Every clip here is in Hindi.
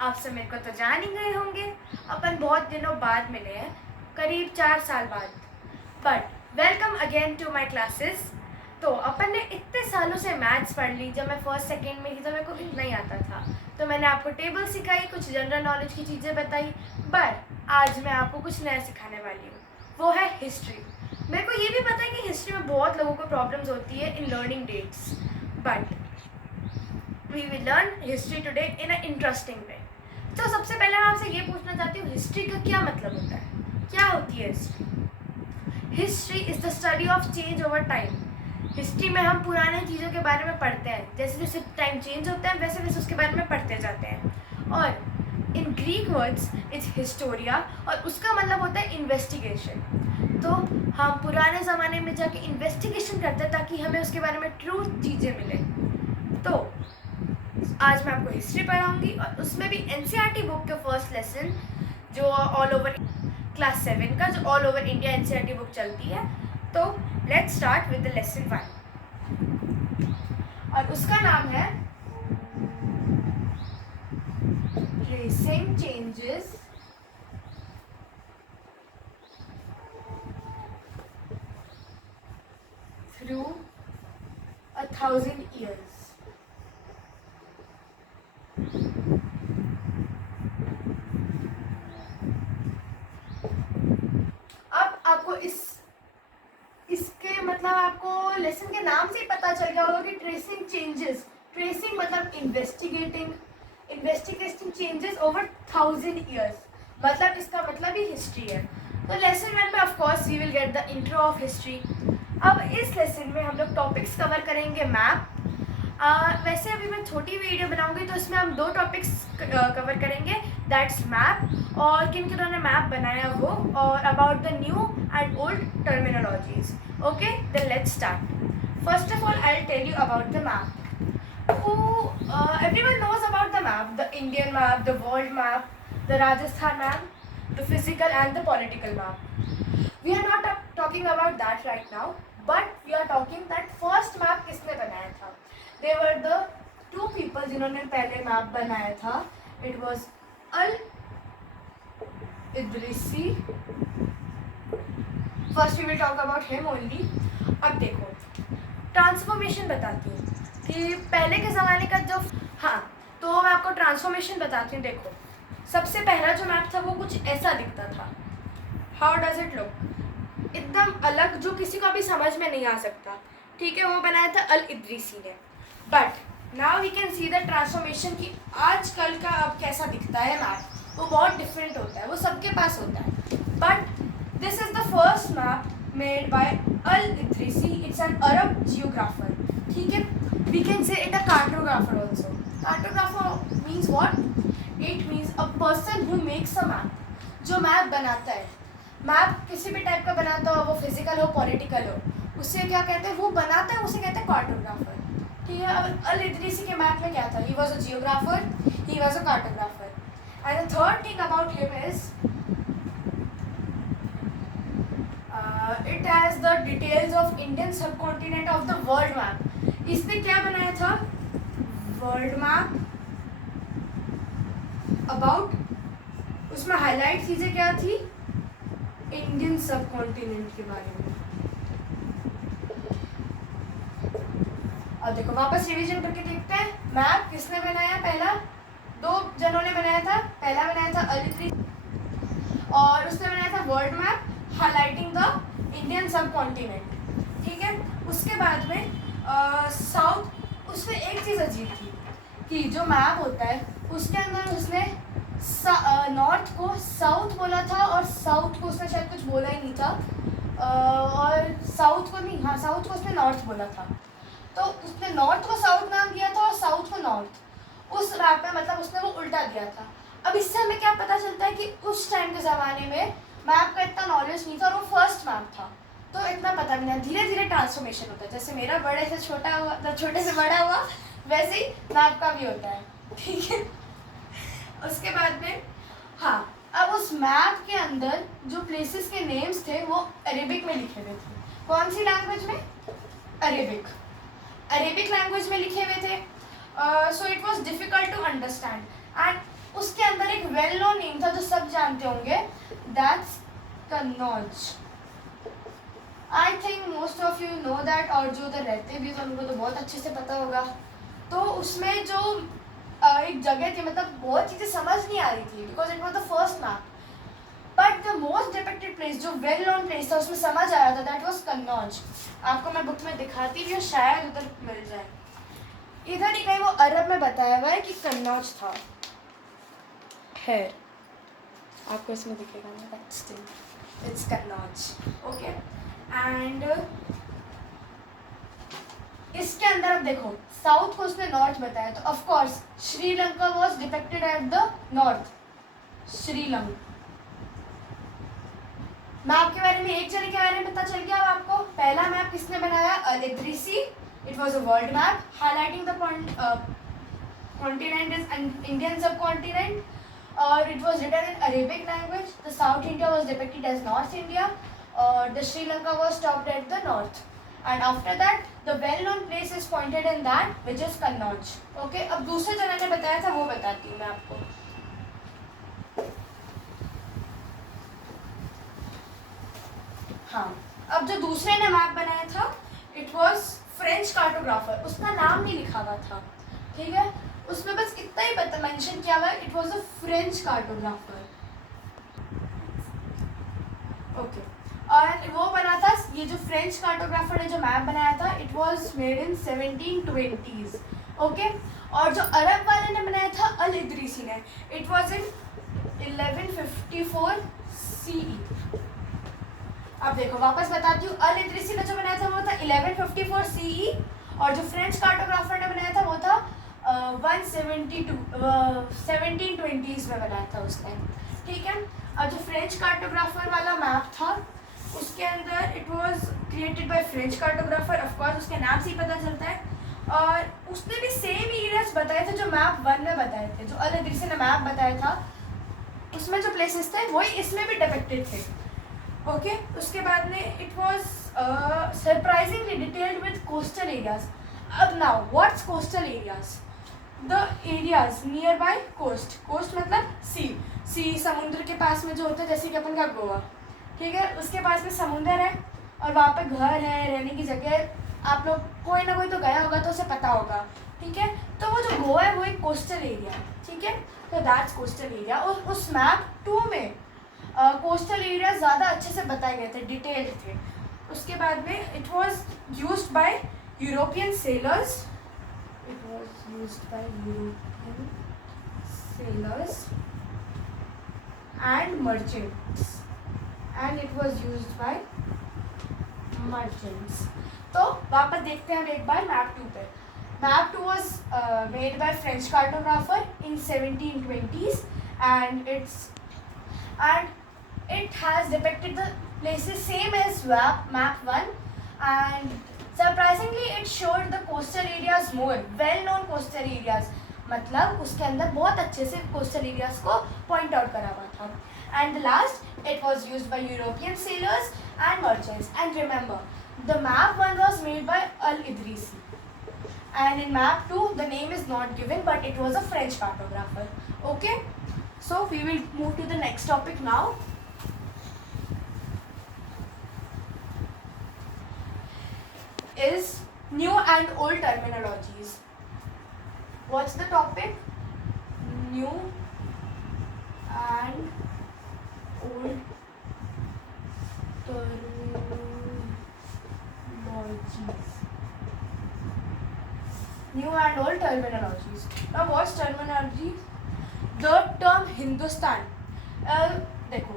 आप सब मेरे को तो जान ही गए होंगे। अपन बहुत दिनों बाद मिले हैं, करीब 4 साल बाद। But welcome again to my classes. तो अपन ने इतने सालों से मैथ्स पढ़ ली। जब मैं फर्स्ट सेकेंड में थी तो मेरे को इतना ही आता था, तो मैंने आपको टेबल सिखाई, कुछ जनरल नॉलेज की चीज़ें बताई। बट आज मैं आपको कुछ नया सिखाने वाली हूँ, वो है हिस्ट्री। मेरे को ये भी पता है कि हिस्ट्री में बहुत लोगों को प्रॉब्लम्स होती है in learning dates, but we will learn history today in a interesting way. तो सबसे पहले मैं आपसे ये पूछना चाहती हूँ, हिस्ट्री का क्या मतलब होता है, क्या होती है history? History is the study of change over time. History में हम पुराने चीज़ों के बारे में पढ़ते हैं, जैसे जैसे टाइम चेंज होता है वैसे वैसे उसके बारे में पढ़ते जाते हैं। और in Greek words it's Historia, और उसका मतलब होता है इन्वेस्टिगेशन। तो हम पुराने ज़माने में जाके इन्वेस्टिगेशन करते हैं ताकि हमें उसके बारे में ट्रू चीज़ें मिले। तो आज मैं आपको हिस्ट्री पढ़ाऊंगी, और उसमें भी एनसीईआरटी बुक के फर्स्ट लेसन, जो ऑल ओवर क्लास 7 का, जो all over India NCERT book चलती है। तो let's start with the lesson 1, और उसका नाम है ट्रेसिंग चेंजेस थ्रू 1000 years। अब आपको इसके मतलब आपको लेसन के नाम से ही पता चल गया होगा कि ट्रेसिंग चेंजेस, ट्रेसिंग मतलब इन्वेस्टिगेटिंग चेंजेस ओवर 1000 years, मतलब इसका मतलब ही हिस्ट्री है। तो लेसन 1 में of course we will get the intro of history. अब इस लेसन में हम लोग टॉपिक्स कवर करेंगे। मैप, वैसे अभी मैं छोटी वीडियो बनाऊंगी तो इसमें हम 2 टॉपिक्स कवर करेंगे, दैट्स मैप और किन किन्होंने मैप बनाया वो, और about the new and old terminologies. Okay, then let's start. First of all I will tell you about the map. Everyone knows about the map, the Indian map, the world map, the Rajasthan map, the physical and the political map. We are not talking about that right now, but we are talking that first map किसने बनाया था। They were the 2 people जिन्होंने पहले मैप बनाया था। It was Al इद्रिसी। First we will talk about him only। अब देखो, ट्रांसफॉर्मेशन बताती हूँ कि पहले के ज़माने का जो, हाँ, तो मैं आपको ट्रांसफॉर्मेशन बताती हूँ। देखो, सबसे पहला जो मैप था वो कुछ ऐसा दिखता था। How does it look? एकदम अलग, जो किसी को अभी समझ में नहीं आ सकता। ठीक है, वो बनाया था अल इद्रीसी ने। But now we can see the transformation कि आजकल का अब कैसा दिखता है मैप, वो बहुत डिफरेंट होता है, वो सबके पास होता है। But this is the first map made by Al Idrisi. It's an Arab geographer. ठीक है, we can say it a cartographer also. Cartographer means what? It means a person who makes a map, जो मैप बनाता है। मैप किसी भी टाइप का बनाता हो, वो फिजिकल हो पॉलिटिकल हो, उससे क्या कहते हैं, वो बनाता है, उसे कहते हैं कार्टोग्राफर। ठीक है, अब अल इद्रीसी के मैप में क्या था? He was a geographer, he was a cartographer. And the third thing about him is it has the details of Indian subcontinent of the world map। इसने क्या बनाया था? वर्ल्ड मैप अबाउट, उसमें हाईलाइट चीजें क्या थी? इंडियन सबकॉन्टिनेंट के बारे में। अब देखो, वापस रिवीजन करके देखते हैं। मैप किसने बनाया? पहला 2 जनों ने बनाया था। पहला बनाया था अल इद्रीसी, और उसने बनाया था world map highlighting the Indian सब कॉन्टिनेंट। ठीक है, उसके बाद में साउथ, उसमें एक चीज़ अजीब थी कि जो मैप होता है उसके अंदर उसने नॉर्थ को साउथ बोला था, और साउथ को उसने शायद कुछ बोला ही नहीं था, और साउथ को नहीं, हाँ, साउथ को उसने नॉर्थ बोला था। तो उसने नॉर्थ को साउथ नाम दिया था और साउथ को नॉर्थ। उस मैप में मतलब उसने वो उल्टा दिया था। अब इससे हमें क्या पता चलता है कि उस टाइम के ज़माने में मैप का इतना नॉलेज नहीं था, और वो फर्स्ट मैप था, तो इतना पता भी नहीं। धीरे धीरे ट्रांसफॉर्मेशन होता है, जैसे मेरा बड़े से छोटा हुआ, छोटे से बड़ा हुआ, वैसे ही मैप का भी होता है। ठीक है, उसके बाद में, हाँ, अब उस मैप के अंदर जो प्लेसेस के नेम्स थे वो अरेबिक में लिखे हुए थे। कौन सी लैंग्वेज में? अरेबिक। अरेबिक लैंग्वेज में लिखे हुए थे। So it was difficult to understand, and उसके अंदर एक वेल नोन नेम था जो सब जानते होंगे, that's Kannauj. I think most of you know that, और जो उधर रहते भी तो उनको तो बहुत अच्छे से पता होगा। तो उसमें जो एक जगह थी, मतलब बहुत चीज़ें समझ नहीं आ रही थी because it was the first map, but the most depicted place जो वेल नोन प्लेस था उसमें समझ आया था, दैट वॉज कन्नौज। आपको मैं बुक में दिखाती भी हूँ, शायद उधर मिल जाए। इधर ही कहीं वो अरब में बताया हुआ है कि कन्नौज था। है, आपको इसमें दिखेगा ना, इट्स कन्नौज। ओके, एंड इसके अंदर अब देखो, साउथ को उसने नॉर्थ बताया, तो of course Sri Lanka was depicted at the north, Sri Lanka. Map के बारे में एक जने के बारे में पता चल गया अब आपको। पहला मैप किसने बनाया? Al Idrisi. It was a world map highlighting the continent is an Indian subcontinent, or it was written in Arabic language. The South India was depicted as North India, or the Sri Lanka was stopped at the north. And after that, the well-known place is pointed in that, which is Kannauj. Okay, अब दूसरे जने ने बताया था वो बताती हूँ मैं आपको। हाँ, अब जो दूसरे ने मैप बनाया था, इट वॉज फ्रेंच कार्टोग्राफर। उसका नाम नहीं लिखा हुआ था, ठीक है, उसमें बस इतना ही पता मेंशन किया हुआ, it was a French cartographer. Okay, और वो बना था, ये जो फ्रेंच कार्टोग्राफर ने जो मैप बनाया था, it was made in 1720s। Okay, और जो अरब वाले ने बनाया था, अल-इद्रिसी ने, इट वाज इन 1154 CE। अब देखो वापस बताती हूँ, अल-इद्रिसी ने जो बनाया था वो था 1154 CE, और जो फ्रेंच कार्टोग्राफर ने बनाया था वो था 1720s में बनाया था उसने, ठीक है। और जो फ्रेंच कार्टोग्राफर वाला मैप था, उसके अंदर it was created by French cartographer, of course उसके नाम से ही पता चलता है, और उसने भी सेम एरियाज बताए थे जो मैप 1 में बताए थे। जो अल-इद्रिसी ने मैप बताया था उसमें जो प्लेसेस थे वही इसमें भी डिपिक्टेड थे। ओके, उसके बाद में it was surprisingly detailed with coastal areas. अब now what's coastal areas? The areas nearby coast. Coast मतलब सी समुद्र के पास में जो होता है, जैसे कि अपन का गोवा, ठीक है, उसके पास में समुद्र है और वहाँ पे घर है, रहने की जगह। आप लोग कोई ना कोई तो गया होगा तो उसे पता होगा, ठीक है। तो वो जो गोवा है वो एक कोस्टल एरिया है, ठीक है, तो दैट्स कोस्टल एरिया। और उस मैप 2 में कोस्टल एरिया ज़्यादा अच्छे से बताए गए थे, डिटेल्ड थे। उसके बाद में it was used by European sellers, it was used by European sailors and merchants, and it was used by merchants। तो वापस देखते हैं हम एक बार मैप 2 पे। Map 2 was made by French cartographer in 1720s, and it has depicted the places same as map 1, and surprisingly it showed the coastal areas more, well known coastal areas, मतलब उसके अंदर बहुत अच्छे से कोस्टल एरियाज को पॉइंट आउट करा हुआ था। And last it was used by European sailors and merchants. And remember the map 1 was made by Al Idrisi, and in map 2 the name is not given, but it was a French cartographer. Okay, so we will move to the next topic now. Is new and old terminologies. What's the topic? New and old terminologies. New and old terminologies. Now what's terminology? The term Hindustan. देखो,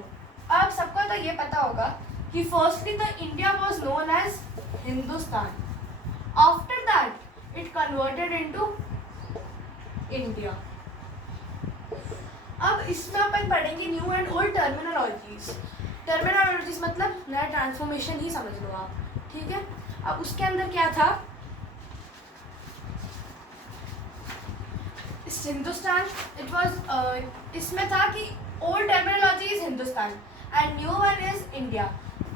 आप सबको तो ये पता होगा कि firstly the India was known as Hindustan. After that, it converted into India. अब इसमें अपन पढ़ेंगे new and old terminologies. Terminologies मतलब नया ट्रांसफॉर्मेशन ही समझ लो आप, ठीक है। अब उसके अंदर क्या था, इस हिंदुस्तान इट वाज इसमें था कि old terminology is Hindustan and new one is India.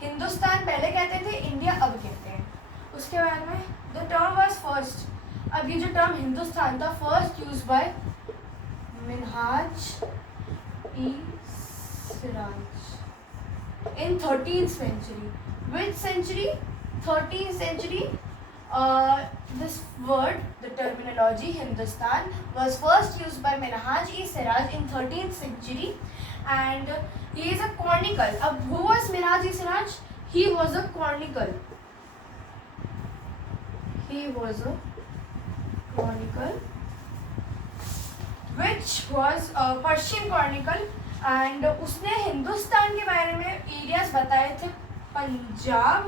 Hindustan पहले कहते थे, इंडिया अब कहते हैं। उसके बाद में द टर्म वाज फर्स्ट, अब ये जो टर्म हिंदुस्तान था first use by Minhaj-e-Siraj in 13th century. Which century? 13th century. This word, the terminology Hindustan, was first used by Minhaj-e-Siraj in 13th century, and he is a chronicle. Who was Minhaj-e-Siraj? He was a chronicle. He was a chronicle, which was a Persian chronicle, and उसने हिंदुस्तान के बारे में एरियाज बताए थे Punjab,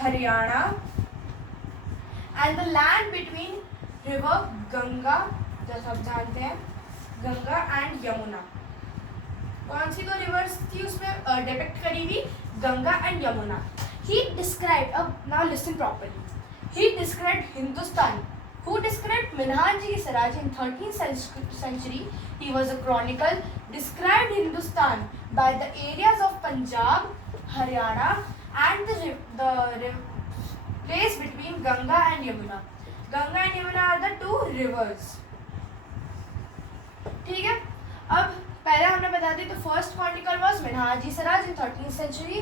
Haryana and the land between river Ganga, जैसा आप जानते हैं, गंगा एंड यमुना. कौन सी दो रिवर्स थी उसमें डिपिक्ट करी हुई? Ganga and Yamuna. He describe, अब now listen properly, he described Hindustan. Who described? Minhaj-e-Siraj in 13th century. He was a chronicle, described Hindustan by the areas of Punjab, Haryana and the place between Ganga and Yamuna. Ganga and Yamuna are the two rivers. ठीक है. अब पहले हमने बता दी, तो first chronicle was Minhaj-e-Siraj in 13th century.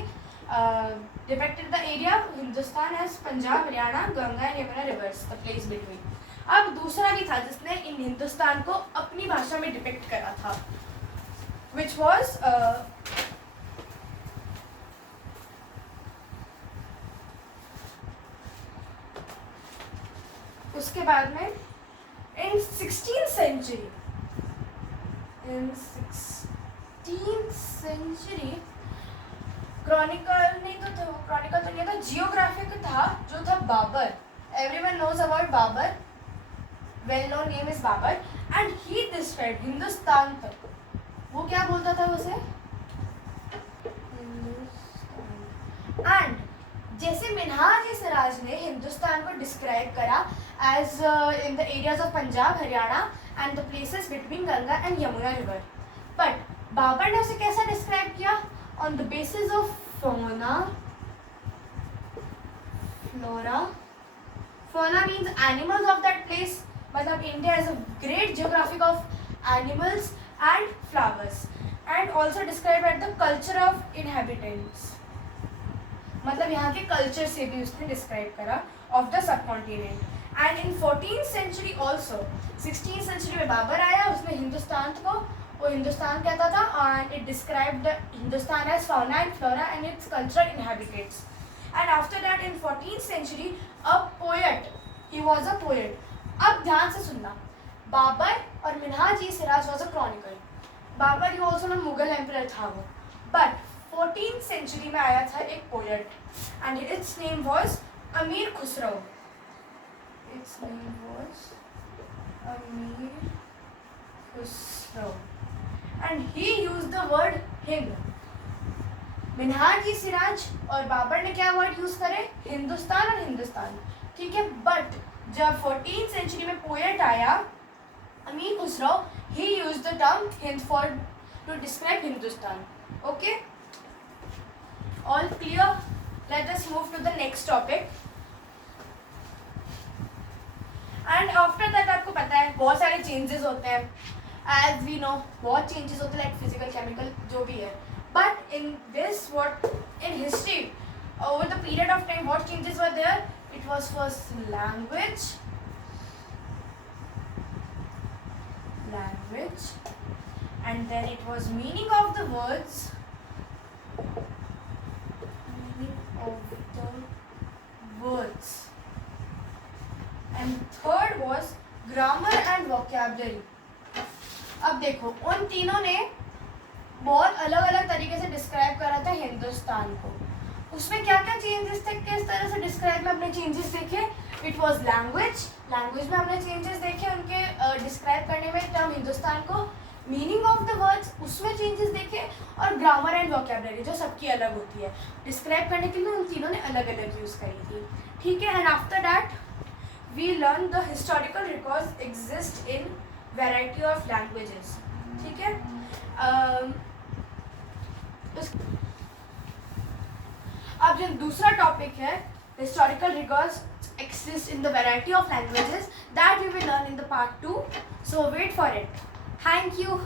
Depicted the area of Hindustan as Punjab, Haryana, Ganga and Yamuna rivers, the place between. अब दूसरा भी था जिसने इन हिंदुस्तान को अपनी भाषा में डिपिक्ट करा था, which was उसके बाद में in 16th century. In 16th century Chronicle नहीं तो क्रॉनिकल तो नहीं था, जियोग्राफिक था, जो था Babur. Everyone knows about Babur, well known name is Babur, and he describe Hindustan तक. वो क्या बोलता था उसे? एंड जैसे मिनहाज-ए-सिराज ने हिंदुस्तान को डिस्क्राइब करा as in the areas of Punjab, Haryana and the places between Ganga and Yamuna river, but Babur ने उसे कैसा डिस्क्राइब किया? On the basis of fauna, flora. Fauna means animals of that place. मतलब India has a great geographic of animals and flowers, and also described at the culture of inhabitants. मतलब यहाँ के culture से भी उसने describe करा of the subcontinent. And in 14th century also, 16th century में बाबर आया, उसने हिंदुस्तान को, वो हिंदुस्तान कहता था, and it described Hindustan as fauna and flora and its cultural inhabitants. And after that in 14th century a poet, he was a poet. अब ध्यान से सुनना, बाबर और मिनहाज-ए-सिराज was a chronicle. Babar he also a Mughal emperor था वो, but 14th century में आया था एक poet and its name was अमीर खुसरो. Its name was अमीर Khusro. And he used the word Hind. मिनहाज-ए-सिराज और बाबर ने क्या वर्ड यूज करे? हिंदुस्तान और हिंदुस्तान. ठीक है, बट जब 14th century में पोएट आया अमीर Khusro, he used the term Hind for to describe Hindustan. Okay, all clear? Let us move to the next topic. And after that आपको पता है बहुत सारे changes होते हैं. As we know, बहुत changes होते हैं, like physical, chemical, जो भी है. But in this, what in history, over the period of time, what changes were there? It was first language, and then it was meaning of the words, and third was grammar and vocabulary. अब देखो, उन तीनों ने बहुत अलग अलग तरीके से डिस्क्राइब करा था हिंदुस्तान को. उसमें क्या क्या चेंजेस थे, किस तरह से डिस्क्राइब में अपने चेंजेस देखे? इट वाज लैंग्वेज में हमने चेंजेस देखे उनके डिस्क्राइब करने में टर्म हिंदुस्तान को. मीनिंग ऑफ द वर्ड्स, उसमें चेंजेस देखे, और ग्रामर एंड वोकैबुलरी जो सबकी अलग होती है, डिस्क्राइब करने के लिए उन तीनों ने अलग अलग यूज़ करी थी. ठीक है, and after that we learn the historical records exist in variety of languages. ठीक है, अब जो दूसरा टॉपिक है historical rigors exist in the variety of languages that we will learn in the part 2. So wait for it. Thank you.